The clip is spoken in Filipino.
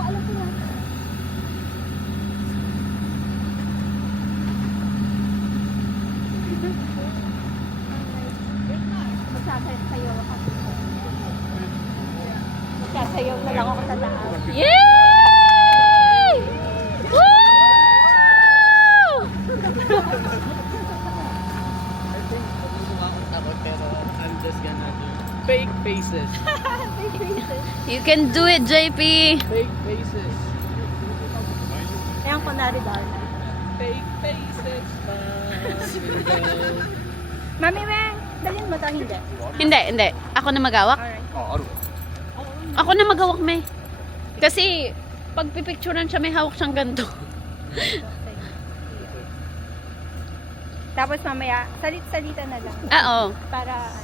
alam ko na. Magsasayaw ako. Magsasayaw na lang ako sa taas. Yay! Woo! I think matutuwa akong takot pero I'm just gonna do fake faces. You can do it, JP. Fake faces. Ayan, kunwari daw. Fake faces. Mami, Weng, dalhin mo to, hindi. Hindi. Ako na magawak. Alright. Ako na magawak, may. Kasi, pag pipicturean siya, may hawak siyang ganito. Tapos mamaya, salit-salita na lang. Oo. Para,